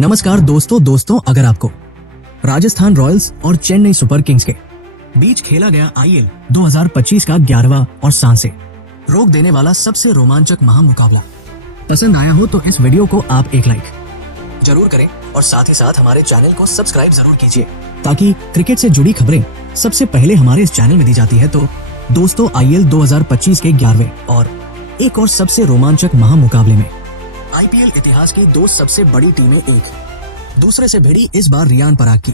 नमस्कार दोस्तों, अगर आपको राजस्थान रॉयल्स और चेन्नई सुपर किंग्स के बीच खेला गया आईपीएल 2025 का 11वां और सांसे रोक देने वाला सबसे रोमांचक महामुकाबला पसंद आया हो तो इस वीडियो को आप एक लाइक जरूर करें और साथ ही साथ हमारे चैनल को सब्सक्राइब जरूर कीजिए ताकि क्रिकेट से जुड़ी खबरें सबसे पहले हमारे इस चैनल में दी जाती है। तो दोस्तों, आईपीएल 2025 के 11वें और एक और सबसे रोमांचक महामुकाबले में आईपीएल इतिहास की दो सबसे बड़ी टीमें एक दूसरे से भिड़ी। इस बार रियान पराग की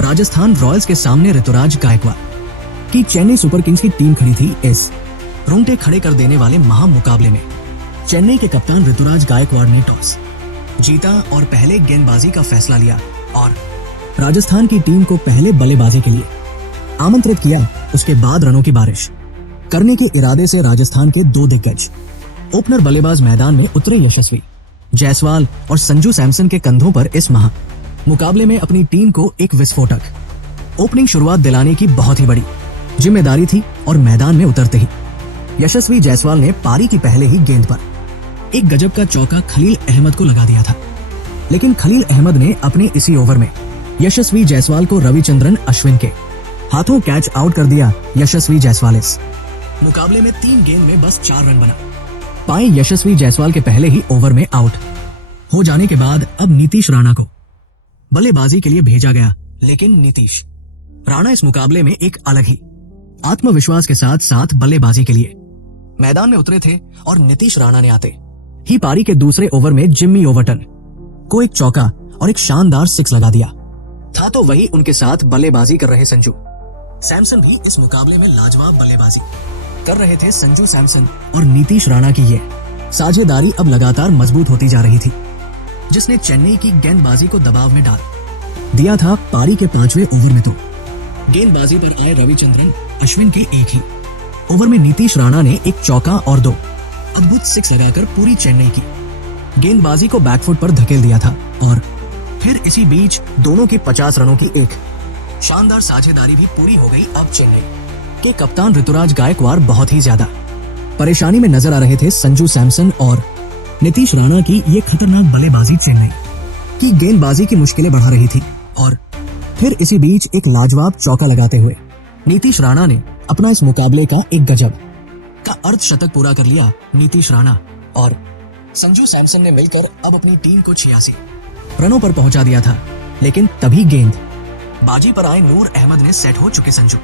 राजस्थान रॉयल्स के सामने ऋतुराज गायकवाड़ की चेन्नई सुपर किंग्स की टीम खड़ी थी। इस रोंगटे खड़े कर देने वाले महामुकाबले में चेन्नई के कप्तान ऋतुराज गायकवाड़ ने टॉस जीता और पहले गेंदबाजी का फैसला लिया और राजस्थान की टीम को पहले बल्लेबाजी के लिए आमंत्रित किया। उसके बाद रनों की बारिश करने के इरादे से राजस्थान के दो दिग्गज ओपनर बल्लेबाज मैदान में उतरे। यशस्वी जायसवाल और संजू सैमसन के कंधों पर इस मुकाबले में अपनी टीम को एक विस्फोटक ओपनिंग शुरुआत दिलाने की बहुत ही बड़ी जिम्मेदारी थी और मैदान में उतरते ही यशस्वी जायसवाल ने पारी की पहले ही गेंद पर एक गजब का चौका खलील अहमद को लगा दिया था। लेकिन खलील अहमद ने अपने इसी ओवर में यशस्वी जायसवाल को रविचंद्रन अश्विन के हाथों कैच आउट कर दिया। यशस्वी जायसवाल इस मुकाबले में 3 गेंद में बस 4 रन बना पाए। यशस्वी जायसवाल के पहले ही ओवर में आउट हो जाने के बाद अब नीतीश राणा को बल्लेबाजी के लिए भेजा गया। लेकिन नीतीश राणा इस मुकाबले में एक अलग ही आत्मविश्वास के साथ साथ बल्लेबाजी के लिए मैदान में उतरे थे और नीतीश राणा ने आते ही पारी के दूसरे ओवर में जिम्मी ओवर्टन को एक चौका और एक शानदार 6 लगा दिया था। तो वही उनके साथ बल्लेबाजी कर रहे संजू सैमसन भी इस मुकाबले में लाजवाब बल्लेबाजी कर रहे थे। संजू सैमसन और नीतीश राणा की ये साझेदारी अब लगातार मजबूत होती जा रही थी, जिसने चेन्नई की गेंदबाजी को दबाव में डाल दिया था। पारी के 5वें ओवर में तो गेंदबाजी पर आए रविचंद्रन अश्विन के एक ही ओवर में नीतीश राणा ने एक चौका और 2 अद्भुत 6 लगाकर पूरी चेन्नई की गेंदबाजी को बैकफुट पर धकेल दिया था। और फिर इसी बीच दोनों की 50 रनों की एक शानदार साझेदारी भी पूरी हो गई। अब चेन्नई के कप्तान ऋतुराज गायकवाड़ बहुत ही ज्यादा परेशानी में नजर आ रहे थे। संजू सैमसन और नीतीश राणा की ये खतरनाक बल्लेबाजी चेन्नई की गेंदबाजी की मुश्किलें बढ़ा रही थी। और फिर इसी बीच एक लाजवाब चौका लगाते हुए नीतीश राणा ने अपना इस मुकाबले का एक गजब का अर्धशतक पूरा कर लिया। नीतीश राणा और संजू सैमसन ने मिलकर अब अपनी टीम को 86 रनों पर पहुंचा दिया था। लेकिन तभी गेंद बाजी पर आए नूर अहमद ने सेट हो चुके संजू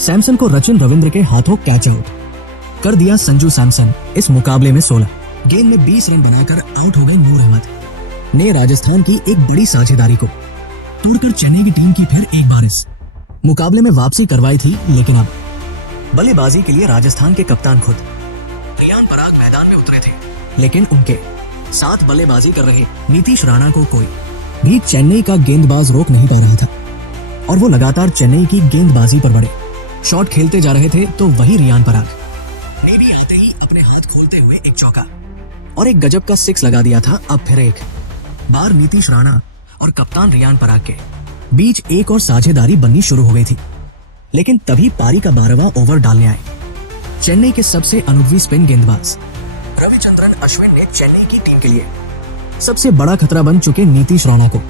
सैमसन को रचिन रविंद्र के हाथों कैच आउट कर दिया। संजू सैमसन इस मुकाबले में 16 गेंद में 20 रन बनाकर आउट हो गए। नूर अहमद ने राजस्थान की एक बड़ी साझेदारी को तोड़कर चेन्नई की टीम की फिर एक बार इस मुकाबले में वापसी करवाई थी। लेकिन अब बल्लेबाजी के लिए राजस्थान के कप्तान खुद रियान पराग मैदान में उतरे थे। लेकिन उनके साथ बल्लेबाजी कर रहे नीतीश राणा को कोई भी चेन्नई का गेंदबाज रोक नहीं पा रहा था और वो लगातार चेन्नई की गेंदबाजी पर बड़े शॉट खेलते जा रहे थे। तो वही रियान पराग ने भी आते ही अपने हाथ खोलते हुए एक चौका और एक गजब का 6 लगा दिया था। अब फिर एक बार नीतीश राणा और कप्तान रियान पराग के बीच एक और साझेदारी बननी शुरू हो गई थी। लेकिन तभी पारी का 12वां ओवर डालने आए चेन्नई के सबसे अनुभवी स्पिन गेंदबाज रविचंद्रन अश्विन ने चेन्नई की टीम के लिए सबसे बड़ा खतरा बन चुके नीतीश राणा को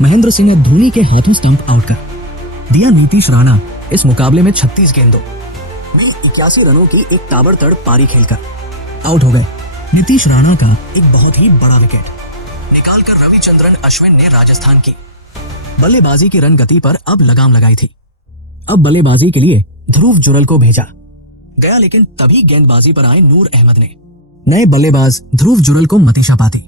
महेंद्र सिंह धोनी के हाथों स्टंप आउट कर दिया। नीतीश राणा इस मुकाबले में 36 गेंदों में 81 रनों की एक ताबड़तोड़ पारी खेलकर आउट हो गए। नीतीश राणा का एक बहुत ही बड़ा विकेट निकालकर रविचंद्रन अश्विन ने राजस्थान की बल्लेबाजी की रन गति पर अब लगाम लगाई थी। अब बल्लेबाजी के लिए ध्रुव जुरल को भेजा गया। लेकिन तभी गेंदबाजी पर आए नूर अहमद ने नए बल्लेबाज ध्रुव जुरल को मतीशा पाती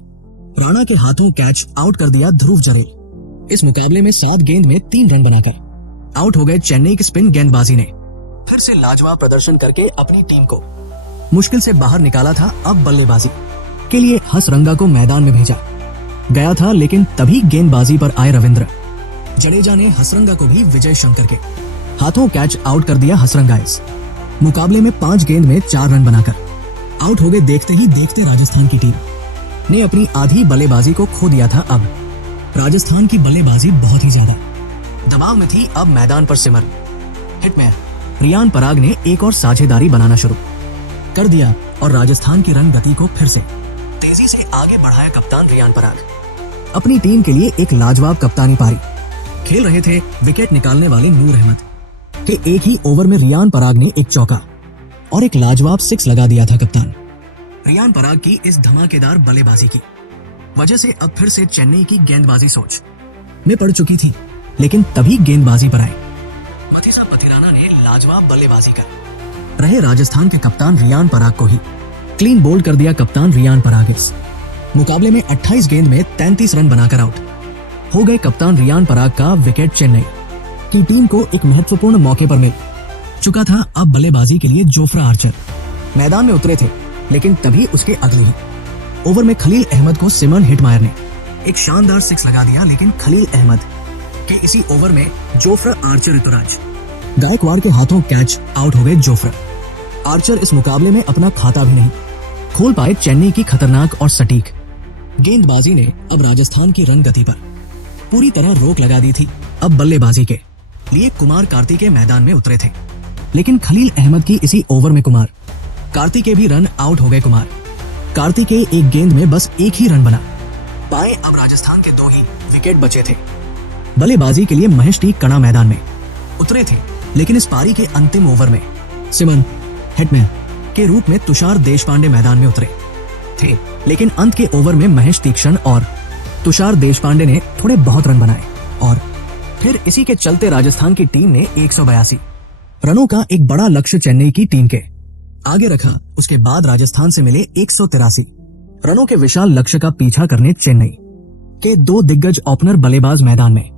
राणा के हाथों कैच आउट कर दिया। ध्रुव जुरल इस मुकाबले में 7 गेंद में 3 रन बनाकर आउट हो गए। चेन्नई की स्पिन गेंदबाजी ने फिर से लाजवाब प्रदर्शन करके अपनी टीम को मुश्किल से बाहर निकाला था। अब बल्लेबाजी के लिए हसरंगा को मैदान में भेजा गया था। लेकिन तभी गेंदबाजी पर आए रविंद्र जडेजा ने हसरंगा को भी विजय शंकर के हाथों कैच आउट कर दिया। हसरंगा इस मुकाबले में 5 गेंद में 4 रन बनाकर आउट हो गए। देखते ही देखते राजस्थान की टीम ने अपनी आधी बल्लेबाजी को खो दिया था। अब राजस्थान की बल्लेबाजी बहुत ही ज्यादा दबाव में थी। अब मैदान पर सिमर हिटमैन रियान पराग ने एक और साझेदारी बनाना शुरू कर दिया और राजस्थान की रन गति को फिर से तेजी से आगे बढ़ाया कप्तान रियान पराग। अपनी टीम के लिए एक लाजवाब कप्तानी पारी खेल रहे थे विकेट निकालने वाले नूर अहमद के एक ही ओवर में रियान पराग ने एक चौका और एक लाजवाब सिक्स लगा दिया था। कप्तान रियान पराग की इस धमाकेदार बल्लेबाजी की वजह से अब फिर से चेन्नई की गेंदबाजी सोच में पड़ चुकी थी, लेकिन तभी गेंदबाजी पर आए मथीसा पथिराना ने लाजवाब बल्लेबाजी कर रहे राजस्थान के कप्तान रियान पराग को ही क्लीन बोल्ड कर दिया। कप्तान रियान पराग इस मुकाबले में 28 गेंद में 33 रन बनाकर आउट हो गए। कप्तान रियान पराग का विकेट चेन्नई की टीम को एक महत्वपूर्ण मौके पर मिल चुका था। अब बल्लेबाजी के लिए जोफ्रा आर्चर मैदान में उतरे थे, लेकिन तभी उसके अगले ही ओवर में खलील अहमद को सिमन हिटमायर ने एक शानदार सिक्स लगा दिया। लेकिन खलील अहमद के इसी ओवर में जोफ्रा आर्चर ऋतुराज गायकवाड़ के हाथों कैच आउट हो गए। जोफ्रा आर्चर इस मुकाबले में अपना खाता भी नहीं खोल पाए। चेन्नई की खतरनाक और सटीक गेंदबाजी ने अब राजस्थान की रन गति पर पूरी तरह रोक लगा दी थी। अब बल्लेबाजी के लिए कुमार कार्तिकेय मैदान में उतरे थे, लेकिन खलील अहमद की इसी ओवर में कुमार कार्तिकेय भी रन आउट हो गए। कुमार कार्तिकेय एक गेंद में बस एक ही रन बना पाए। अब राजस्थान के 2 ही विकेट बचे थे। बल्लेबाजी के लिए महेश टी कणा मैदान में उतरे थे, लेकिन इस पारी के अंतिम ओवर में सिमन हिटमैन के रूप में तुषार देशपांडे मैदान में उतरे थे, लेकिन अंत के ओवर में महेश तीक्ष्ण और तुषार देशपांडे ने थोड़े बहुत रन बनाए और फिर इसी के चलते राजस्थान की टीम ने 182 रनों का एक बड़ा लक्ष्य चेन्नई की टीम के आगे रखा। उसके बाद राजस्थान से मिले 183 रनों के विशाल लक्ष्य का पीछा करने चेन्नई के 2 दिग्गज ओपनर बल्लेबाज मैदान में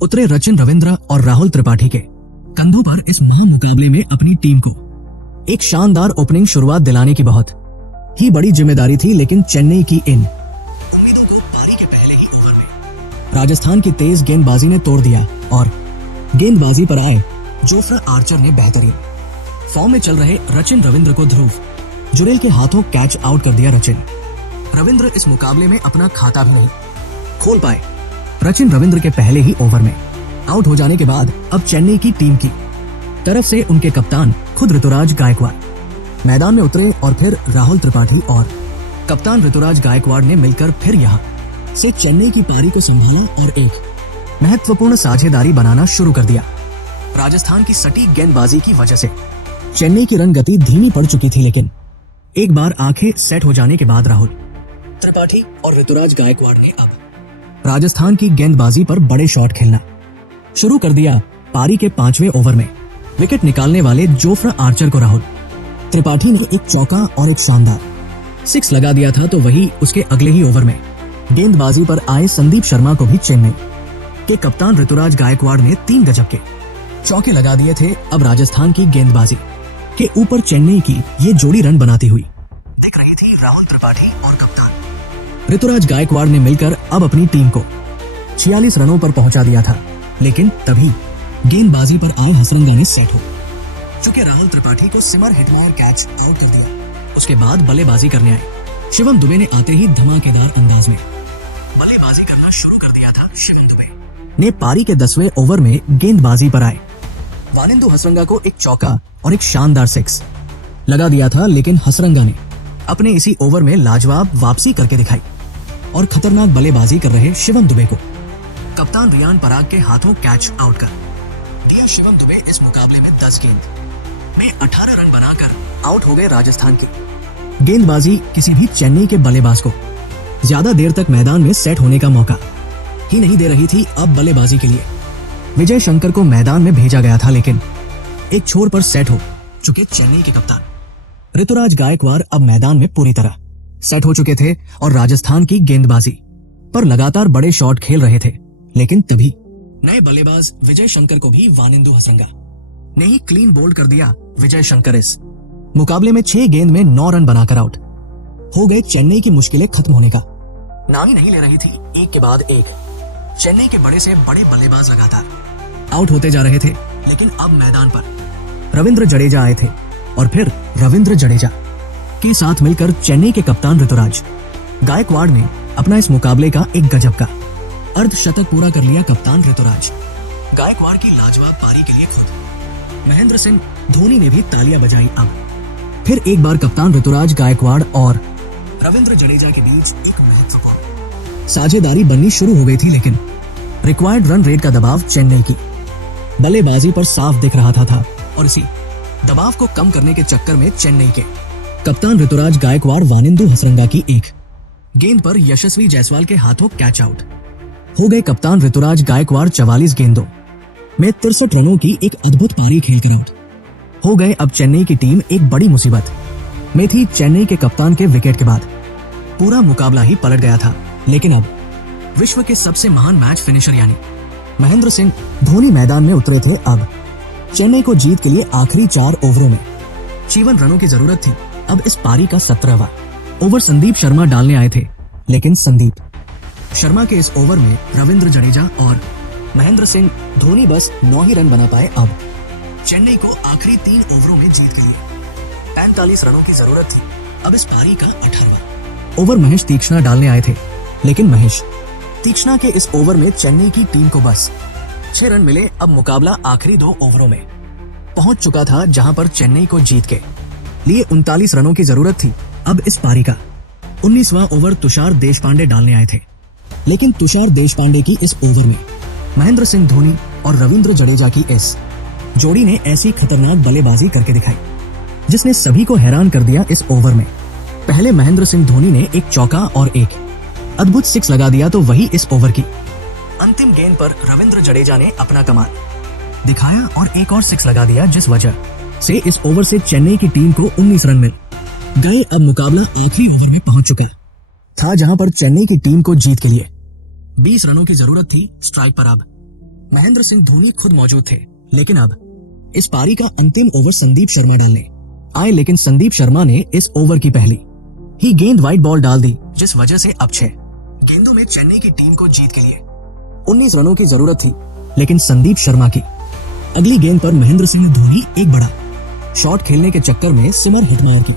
उतरे। रचिन रविंद्र और राहुल त्रिपाठी के कंधों पर इस मुकाबले में अपनी टीम को एक शानदार ओपनिंग शुरुआत दिलाने की बहुत ही बड़ी जिम्मेदारी थी, लेकिन चेन्नई की इन उम्मीदों को पारी के पहले ही ओवर में राजस्थान की तेज गेंदबाजी ने तोड़ दिया और गेंदबाजी पर आए जोफ्रा आर्चर ने बेहतरीन फॉर्म में चल रहे रचिन रविंद्र को ध्रुव जुरेल के हाथों कैच आउट कर दिया। रचिन रविंद्र इस मुकाबले में अपना खाता भी नहीं खोल पाए। रचिन रविंद्र के पहले ही ओवर में आउट हो जाने के बाद अब चेन्नई की टीम की तरफ से उनके कप्तान खुद ऋतुराज गायकवाड़ मैदान में उतरे और फिर राहुल त्रिपाठी और कप्तान ऋतुराज गायकवाड़ ने मिलकर फिर यहां से चेन्नई की पारी को संभाला और एक महत्वपूर्ण साझेदारी बनाना शुरू कर दिया। राजस्थान की सटीक गेंदबाजी की वजह से चेन्नई की रन गति धीमी पड़ चुकी थी, लेकिन एक बार आंखें सेट हो जाने के बाद राहुल त्रिपाठी और ऋतुराज गायकवाड़ ने अब राजस्थान की गेंदबाजी पर बड़े शॉट खेलना शुरू कर दिया। पारी के 5वें ओवर में विकेट निकालने वाले जोफ्रा आर्चर को राहुल त्रिपाठी ने एक चौका और एक शानदार सिक्स लगा दिया था, तो वही उसके अगले ही ओवर में गेंदबाजी पर आए संदीप शर्मा को भी चेन्नई के कप्तान ऋतुराज गायकवाड़ ने 3 गजब के चौके लगा दिए थे। अब राजस्थान की गेंदबाजी के ऊपर चेन्नई की ये जोड़ी रन बनाती हुई दिख रही थी। राहुल त्रिपाठी और कप्तान ऋतुराज गायकवाड़ ने मिलकर अब अपनी टीम को 46 रनों पर पहुंचा दिया था, लेकिन तभी गेंदबाजी पर आए हसरंगा ने सेट हो चुके राहुल त्रिपाठी को सिमर हिटमायर कैच आउट कर दिया। उसके बाद बल्लेबाजी करने आए शिवम दुबे ने आते ही धमाकेदार अंदाज में बल्लेबाजी करना शुरू कर दिया था। शिवम दुबे ने पारी के 10वें ओवर में गेंदबाजी पर आए वानिंदु हसरंगा को एक चौका और एक शानदार सिक्स लगा दिया था, लेकिन हसरंगा ने अपने इसी ओवर में लाजवाब वापसी करके दिखाई और खतरनाक बल्लेबाजी कर रहे शिवम दुबे को कप्तान रियान पराग के हाथों कैच आउट कर दिया। शिवम दुबे इस मुकाबले में 10 गेंद में 18 रन बनाकर आउट हो गए। राजस्थान की गेंदबाजी किसी भी चेन्नई के बल्लेबाज को ज्यादा देर तक मैदान में सेट होने का मौका ही नहीं दे रही थी। अब बल्लेबाजी के लिए विजय शंकर को मैदान में भेजा गया था, लेकिन एक छोर पर सेट हो चुके चेन्नई के कप्तान ऋतुराज गायकवाड़ अब मैदान में पूरी तरह सेट हो चुके थे और राजस्थान की गेंदबाजी पर लगातार बड़े शॉट खेल रहे थे। लेकिन तभी नए बल्लेबाज विजय शंकर को भी वानिंदु हसरंगा ने ही क्लीन बोल्ड कर दिया। विजय शंकर इस मुकाबले में 6 गेंद में 9 रन बनाकर आउट हो गए। चेन्नई की मुश्किलें खत्म होने का नाम ही नहीं ले रही थी। एक के बाद एक चेन्नई के बड़े से बड़े बल्लेबाज लगातार आउट होते जा रहे थे, लेकिन अब मैदान पर रविंद्र जडेजा आए थे और फिर रविंद्र जडेजा के साथ मिलकर चेन्नई के कप्तान ऋतुराज गायकवाड़ ने अपना इस मुकाबले का एक गजब का अर्धशतक पूरा कर लिया। कप्तान ऋतुराज गायकवाड़ की लाजवाब पारी के लिए खुद महेंद्र सिंह धोनी ने भी तालियां बजाई। अब फिर एक बार कप्तान ऋतुराज गायकवाड़ और रविंद्र जडेजा के बीच एक महत्वपूर्ण साझेदारी बननी शुरू हो गई थी, लेकिन रिक्वायर्ड रन रेट का दबाव चेन्नई की बल्लेबाजी पर साफ दिख रहा था और इसी दबाव को कम करने के चक्कर में चेन्नई के कप्तान ऋतुराज गायकवाड़ वानिंदु हसरंगा की एक गेंद पर यशस्वी जायसवाल के हाथों कैच आउट हो गए। कप्तान ऋतुराज गायकवाड़ 44 गेंदों में 63 रनों की एक अद्भुत पारी खेलकर आउट हो गए। अब चेन्नई की टीम एक बड़ी मुसीबत में थी। चेन्नई के कप्तान के विकेट के बाद पूरा मुकाबला ही पलट गया था, लेकिन अब विश्व के सबसे महान मैच फिनिशर यानी महेंद्र सिंह धोनी मैदान में उतरे थे। अब चेन्नई को जीत के लिए आखिरी 4 ओवरों में 54 रनों की जरूरत थी। अब इस पारी का 17वां ओवर संदीप शर्मा डालने आए थे, लेकिन संदीप शर्मा के इस ओवर में रविंद्र जडेजा और महेंद्र सिंह धोनी बस 9 ही रन बना पाए। अब चेन्नई को आखिरी 3 ओवरों में जीत के लिए 45 रनों की जरूरत थी। अब इस पारी का 18वां ओवर महेश तीक्ष्णा डालने आए थे, लेकिन महेश तीक्ष्णा के इस ओवर में चेन्नई की टीम को बस 6 रन मिले। अब मुकाबला आखिरी 2 ओवरों में पहुंच चुका था, जहां पर चेन्नई को जीत के लिए 39 रनों की जरूरत थी। अब इस पारी का 19वां ओवर तुषार देशपांडे डालने आए थे, लेकिन तुषार देशपांडे की इस ओवर में महेंद्र सिंह धोनी और रविंद्र जडेजा की इस जोड़ी ने ऐसी खतरनाक बल्लेबाजी करके दिखाई जिसने सभी को हैरान कर दिया। इस ओवर में पहले महेंद्र सिंह धोनी ने एक चौका और एक अद्भुत 6 लगा दिया, तो वही इस ओवर की अंतिम गेंद पर रविंद्र जडेजा ने अपना कमाल दिखाया और एक और 6 लगा दिया, जिस वजह से इस ओवर से चेन्नई की टीम को 19 रन मिल गए। अब मुकाबला आखिरी ओवर में पहुंच चुका था, जहां पर चेन्नई की टीम को जीत के लिए 20 रनों की जरूरत थी। स्ट्राइक पर अब महेंद्र सिंह धोनी खुद मौजूद थे, लेकिन अब इस पारी का अंतिम ओवर संदीप शर्मा डालने आए, लेकिन संदीप शर्मा ने इस ओवर की पहली ही गेंद वाइड बॉल डाल दी, जिस वजह से अब 6 गेंदों में चेन्नई की टीम को जीत के लिए 19 रनों की जरूरत थी। लेकिन संदीप शर्मा की अगली गेंद पर महेंद्र सिंह धोनी एक बड़ा शॉट खेलने के चक्कर में सिमर हिटमायर की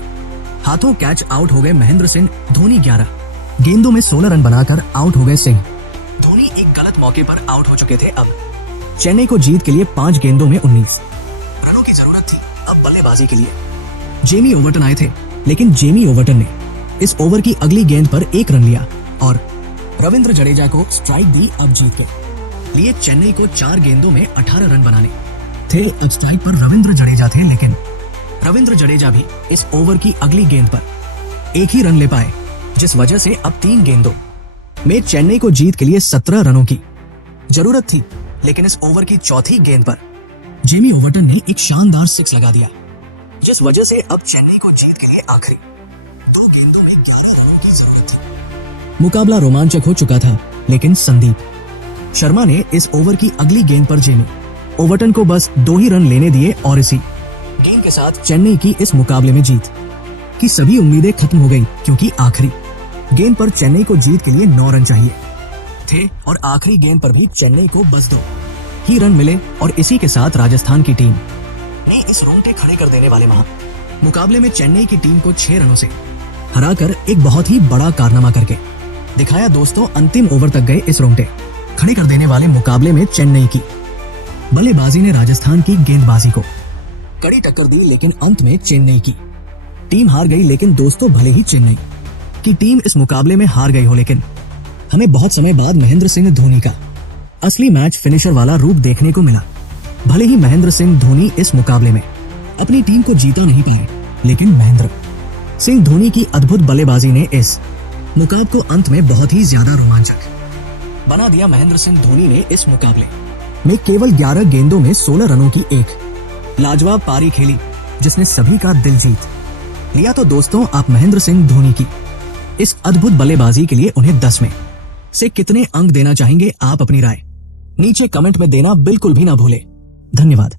हाथों कैच आउट हो गए। महेंद्र सिंह धोनी 11 गेंदों में 16 रन बनाकर आउट हो गए। सिंह धोनी एक गलत मौके पर आउट हो चुके थे। अब चेन्नई को जीत के लिए 5 गेंदों में 19 रनों की जरूरत थी। अब बल्लेबाजी के लिए जेमी ओवर्टन आए थे, लेकिन जेमी ओवर्टन ने इस ओवर की अगली गेंद पर 1 रन लिया और रविंद्र जडेजा को स्ट्राइक दी। अब जीत के लिए चेन्नई को 4 गेंदों में 18 रन बनाने थे। अब स्ट्राइक पर रविंद्र जडेजा थे, लेकिन रविंद्र जडेजा भी इस ओवर की अगली गेंद पर 1 ही रन ले पाए, जिस वजह से अब 3 गेंदों में चेन्नई को जीत के लिए 17 रनों की जरूरत थी। लेकिन इस ओवर की चौथी गेंद पर जेमी ओवर्टन ने एक शानदार 6 लगा दिया, जिस वजह से अब चेन्नई को जीत के लिए आखिरी 2 गेंदों में 11 रनों की जरूरत थी। मुकाबला रोमांचक हो चुका था, लेकिन संदीप शर्मा ने इस ओवर की अगली गेंद पर जेमी ओवर्टन को बस 2 ही रन लेने दिए और इसी गेंद के साथ चेन्नई की इस मुकाबले में जीत की सभी उम्मीदें खत्म हो गई, क्योंकि आखिरी गेंद पर चेन्नई को जीत के लिए 9 रन चाहिए थे और आखिरी गेंद पर भी चेन्नई को बस 2 ही रन मिले और इसी के साथ राजस्थान की टीम ने इस रोंगटे खड़े कर देने वाले मुकाबले में चेन्नई की टीम को 6 रनों से हराकर एक बहुत ही बड़ा कारनामा करके दिखाया। दोस्तों, अंतिम ओवर तक गए इस रोंगटे खड़े कर देने वाले मुकाबले में चेन्नई की बल्लेबाजी ने राजस्थान की गेंदबाजी को कड़ी टक्कर दी, लेकिन अंत में चेन्नई की टीम हार गई। लेकिन दोस्तों, भले ही चेन्नई की टीम इस मुकाबले में हार गई हो, लेकिन हमें बहुत समय बाद महेंद्र सिंह धोनी का असली मैच फिनिशर वाला रूप देखने को मिला। भले ही महेंद्र सिंह धोनी इस मुकाबले में अपनी टीम को जीता नहीं पाए, लेकिन महेंद्र सिंह धोनी की अद्भुत बल्लेबाजी ने इस मुकाबले को अंत में बहुत ही ज्यादा रोमांचक बना दिया। महेंद्र सिंह धोनी ने इस मुकाबले में केवल 11 गेंदों में 16 रनों की एक लाजवाब पारी खेली, जिसने सभी का दिल जीत लिया। तो दोस्तों, आप महेंद्र सिंह धोनी की इस अद्भुत बल्लेबाजी के लिए उन्हें 10 में से कितने अंक देना चाहेंगे? आप अपनी राय नीचे कमेंट में देना बिल्कुल भी ना भूले। धन्यवाद।